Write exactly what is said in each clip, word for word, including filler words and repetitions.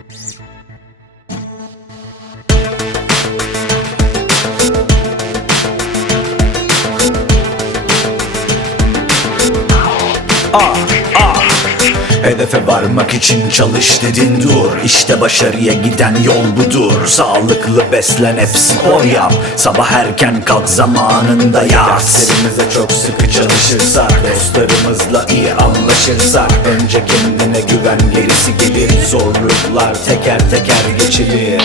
Ah, ah. Hedefe varmak için çalış dedin, dur. İşte başarıya giden yol budur. Sağlıklı beslen, hep spor yap. Sabah erken kalk, zamanında yat. Derslerimize çok sıkı çalışırsak, dostlarımızla iyi anlaşırsak, önce kendine güven, gerisi gelir. Zorluklar teker teker geçilir.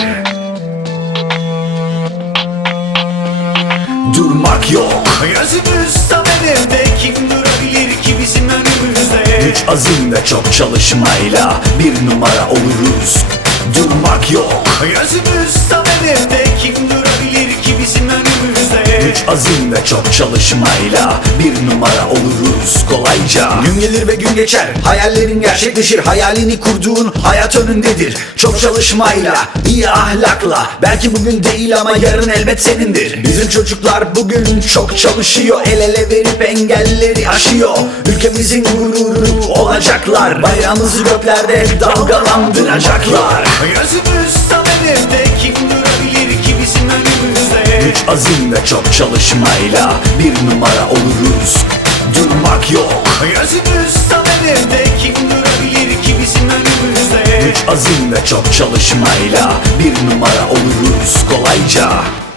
Durmak yok. Gözümüz tam hedefte, kim durabilir ki bizim önümüzde? Güç, azim ve çok çalışmayla bir numara oluruz. Durmak yok. Gözümüz tam hedefte, kim durabilir ki bizim önümüzde? Güç, azim ve çok çalışmayla bir numara oluruz kolayca. Gün gelir ve gün geçer, hayallerin gerçekleşir. Hayalini kurduğun hayat önündedir. Çok çalışmayla, iyi ahlakla, belki bugün değil ama yarın elbet senindir. Bizim çocuklar bugün çok çalışıyor, el ele verip engelleri aşıyor. Ülkemizin gururu olacaklar, bayrağımızı göklerde dalgalandıracaklar. Gözümüz tam hedefte, kim durabilir ki bizim önümüzde? Güç, azim ve çok çalışmayla bir numara oluruz. Durmak yok. Gözümüz tam hedefte, kim durabilir ki bizim önümüzde? Güç, azim ve çok çalışmayla bir numara oluruz kolayca.